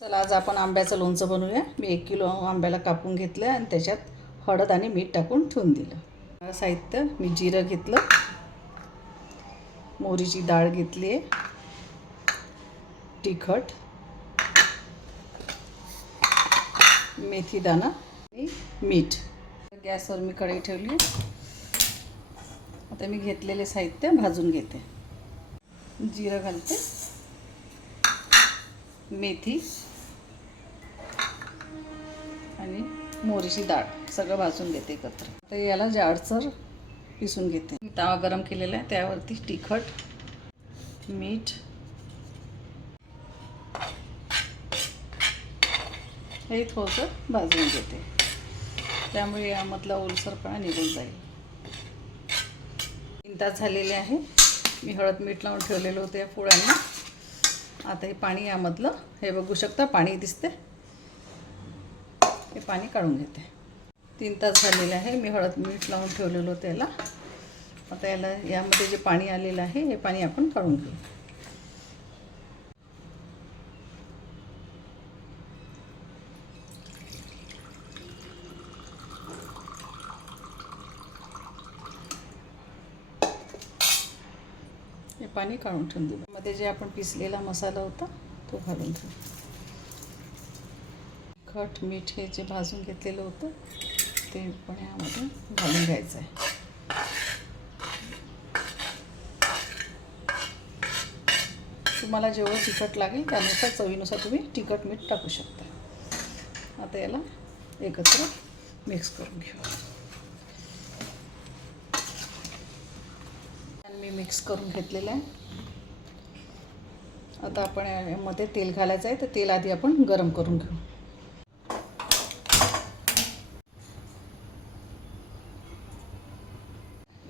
चला आज आपण आंब्याचं लोणचं बनवूया। मी 1 किलो आंब्याला कापून घेतलं आणि त्याच्यात हळद आणि मीठ टाकून ठेवून दिलं। साहित्य मी जिरं घेतलं, मोहरीची डाळ घेतली आहे, तिखट, मेथी दाणा आणि मीठ। गॅसवर मी कढई ठेवली। आता मी घेतलेले साहित्य भाजून घेते। जिरं घालते, मेथी आणि मोहरीची डाळ सगळं भाजून घेते एकत्र। आता याला जाडसर पिसून घेते। तवा गरम केलेला आहे, त्यावरती तिखट, मीठ, हे थोडंसं भाजून घेते, त्यामुळे यामधला ओलसरपणा निघून जाईल। 3 तास झालेले आहे। मी हळद मीठ लावून ठेवलेलं होतं या पोळ्यांना। आता हे पाणी यामधलं, हे बघू शकता पाणी दिसते, हे पाणी काढून घेते। 3 तास झालेले आहे। मी हळद मीठ लावून ठेवलेलं होतं याला। आता याला यामध्ये जे पाणी आलेलं आहे हे पाणी आपण काढून घेऊ। हे पाणी काढून ठेवून देऊ। मध्ये जे आपण पिसलेला मसाला होता तो घालून घेऊ। तिखट, मीठ हे जे भाजून घेतलेलं होतं ते पण यामध्ये घालून घ्यायचं आहे। तुम्हाला जेवढं तिखट लागेल त्यानुसार चवीनुसार तुम्ही तिखट मीठ टाकू शकता। आता याला एकत्र मिक्स करून घेऊ। मी मिक्स करून घेतलेलं आहे। आता आपण यामध्ये तेल घालायचं आहे, तर तेल आधी आपण गरम करून घेऊ।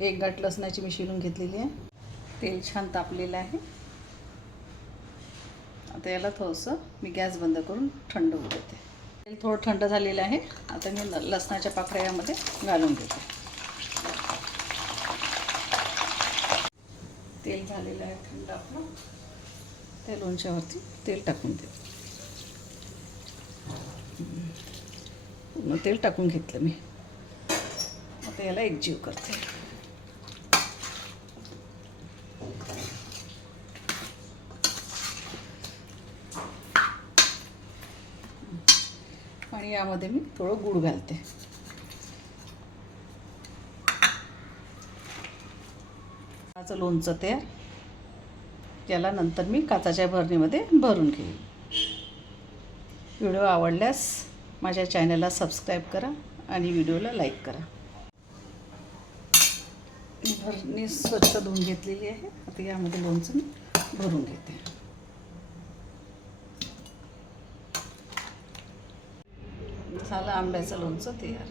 एक गाठ लसणाची मी शिलून घेतलेली आहे। तेल छान तापलेलं आहे। आता याला थोडंसं मी गॅस बंद करून थंड होऊ देते। तेल थोडं थंड झालेलं आहे। आता मी लसणाच्या पाकळ्या यामध्ये घालून देते। तेल झालेलं आहे थंड आपलं। त्या लोणच्यावरती तेल टाकून देते। पूर्ण तेल टाकून घेतलं मी। आता याला एकजीव करते। आणि यामध्ये मी थोडं गूळ घालते। माझं लोणचं तयार। याला नंतर मी काचेच्या भरणीमध्ये भरून घेईन। व्हिडिओ आवडल्यास माझ्या चॅनलला सबस्क्राईब करा आणि व्हिडिओला लाईक करा। भरणी स्वच्छ धुवून घेतलेली आहे। आता यामध्ये लोणचं मी भरून घेते। झालं आंब्याचं लोणचं तयार।